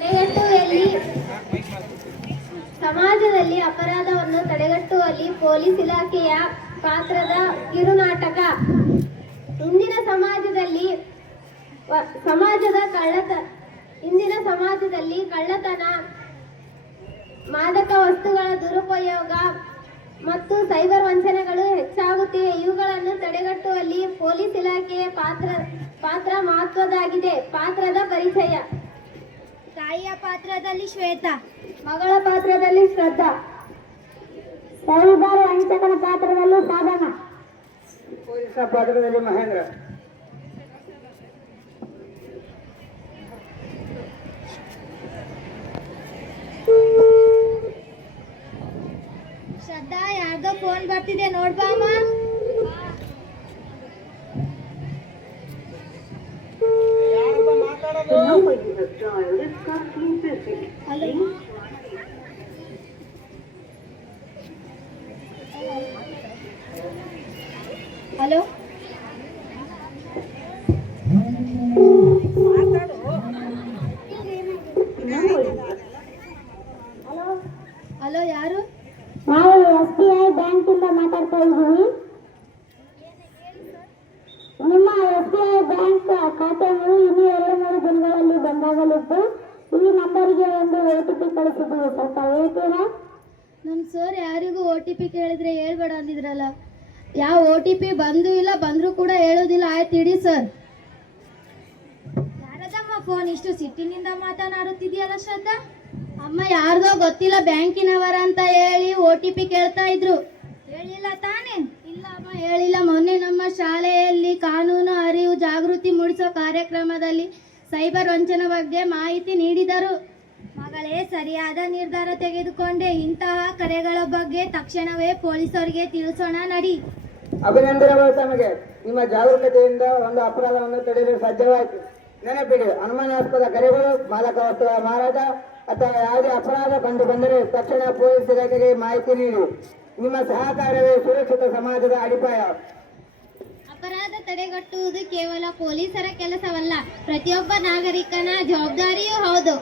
ತಡೆಗಟ್ಟುವಲ್ಲಿ ಸಮಾಜದಲ್ಲಿ ಅಪರಾಧವನ್ನು ತಡೆಗಟ್ಟುವಲ್ಲಿ ಪೊಲೀಸ್ ಇಲಾಖೆಯ ಪಾತ್ರದ ಕಿರುನಾಟಕ. ಇಂದಿನ ಸಮಾಜದಲ್ಲಿ ಕಳ್ಳತನ, ಮಾದಕ ವಸ್ತುಗಳ ದುರುಪಯೋಗ ಮತ್ತು ಸೈಬರ್ ವಂಚನೆಗಳು ಹೆಚ್ಚಾಗುತ್ತಿವೆ. ಇವುಗಳನ್ನು ತಡೆಗಟ್ಟುವಲ್ಲಿ ಪೊಲೀಸ್ ಇಲಾಖೆಯ ಪಾತ್ರ ಮಹತ್ವದಾಗಿದೆ. ಪಾತ್ರದ ಪರಿಚಯ. ತಾಯಿಯ ಪಾತ್ರದಲ್ಲಿ ಶ್ವೇತಾ, ಮಗಳ ಪಾತ್ರದಲ್ಲಿ ಶ್ರದ್ಧಾ, ಸೈಬರ್ ವಂಚಕನ ಪಾತ್ರದಲ್ಲಿ ಸಾಧನ, ಪೊಲೀಸ್ ಪಾತ್ರದಲ್ಲಿ ಮಹೇಂದ್ರ. ಶ್ರದ್ಧಾ, ಯಾರ್ದೋ ಫೋನ್ ಬರ್ತಿದೆ ನೋಡ್ಬಾ ಅಮ್ಮ. ಹಲೋ, ಹಲೋ, ಯಾರು? ನಾವು SBI ಬ್ಯಾಂಕ್ ಇಂದ ಮಾತಾಡ್ತಾ ಇದ್ದೀವಿ. ನಿಮ್ಮ SBI ಬ್ಯಾಂಕ್ ಖಾತೆಯು ಇನ್ನು 2-3 ದಿನಗಳಲ್ಲಿ ಬಂದಾಗಲಿದ್ದು ಈ ನಂಬರಿಗೆ ಒಂದು OTP ಕಳಿಸಿದ್ದೀವಿ. ಸ್ವಲ್ಪ ಹೇಳ್ತೀರಾ? ನಮ್ಮ ಸರ್ ಯಾರಿಗೂ OTP ಕೇಳಿದ್ರೆ ಹೇಳ್ಬೇಡ ಅಂದಿದ್ರಲ್ಲ. ಯಾವ OTP ಬಂದೂ ಇಲ್ಲ, ಬಂದರೂ ಕೂಡ ಹೇಳೋದಿಲ್ಲ. ಆಯ್ತು ಇಡಿ ಸರ್. ಯಾರದಮ್ಮ ಫೋನ್? ಇಷ್ಟು ಸಿಟ್ಟಿನಿಂದ ಮಾತನಾಡುತ್ತಿದೆಯಲ್ಲ ಶ್ರದ್ಧಾ. ಅಮ್ಮ, ಯಾರ್ದೋ ಗೊತ್ತಿಲ್ಲ ಬ್ಯಾಂಕಿನವರ ಅಂತ ಹೇಳಿ OTP ಕೇಳ್ತಾ ಇದ್ರು. ಹೇಳಿಲ್ಲ ತಾನೇ? ಇಲ್ಲ ಅಮ್ಮ, ಹೇಳಿಲ್ಲ. ಮೊನ್ನೆ ನಮ್ಮ ಶಾಲೆಯಲ್ಲಿ ಕಾನೂನು ಅರಿವು ಜಾಗೃತಿ ಮೂಡಿಸೋ ಕಾರ್ಯಕ್ರಮದಲ್ಲಿ ಸೈಬರ್ ವಂಚನೆ ಬಗ್ಗೆ ಮಾಹಿತಿ ನೀಡಿದರು. ಮಗಳೇ, ಸರಿಯಾದ ನಿರ್ಧಾರ ತೆಗೆದುಕೊಂಡೆ. ಇಂತಹ ಕರೆಗಳ ಬಗ್ಗೆ ತಕ್ಷಣವೇ ಪೊಲೀಸರಿಗೆ ತಿಳಿಸೋಣ, ನಡಿ. ಅಭಿನಂದನೆಗಳು ತಮಗೆ. ನಿಮ್ಮ ಜಾಗರೂಕತೆಯಿಂದ ಒಂದು ಅಪರಾಧವನ್ನು ತಡೆಯಲು ಸಾಧ್ಯವಾಯಿತು. ನೆನಪಿಡಿ, ಅನುಮಾನಾಸ್ಪದ ಕರೆಗಳು, ಮಾದಕ ವಸ್ತುಗಳ ಮಾರಾಟ ಅಥವಾ ಯಾವುದೇ ಅಪರಾಧ ಕಂಡು ಬಂದರೆ ತಕ್ಷಣ ಪೊಲೀಸ್ ಇಲಾಖೆಗೆ ಮಾಹಿತಿ ನೀಡಿ. ನಿಮ್ಮ ಸಹಕಾರವೇ ಸುರಕ್ಷಿತ ಸಮಾಜದ ಅಡಿಪಾಯ. ಅಪರಾಧ ತಡೆಗಟ್ಟುವುದು ಕೇವಲ ಪೊಲೀಸರ ಕೆಲಸವಲ್ಲ, ಪ್ರತಿಯೊಬ್ಬ ನಾಗರಿಕನ ಜವಾಬ್ದಾರಿಯೂ ಹೌದು.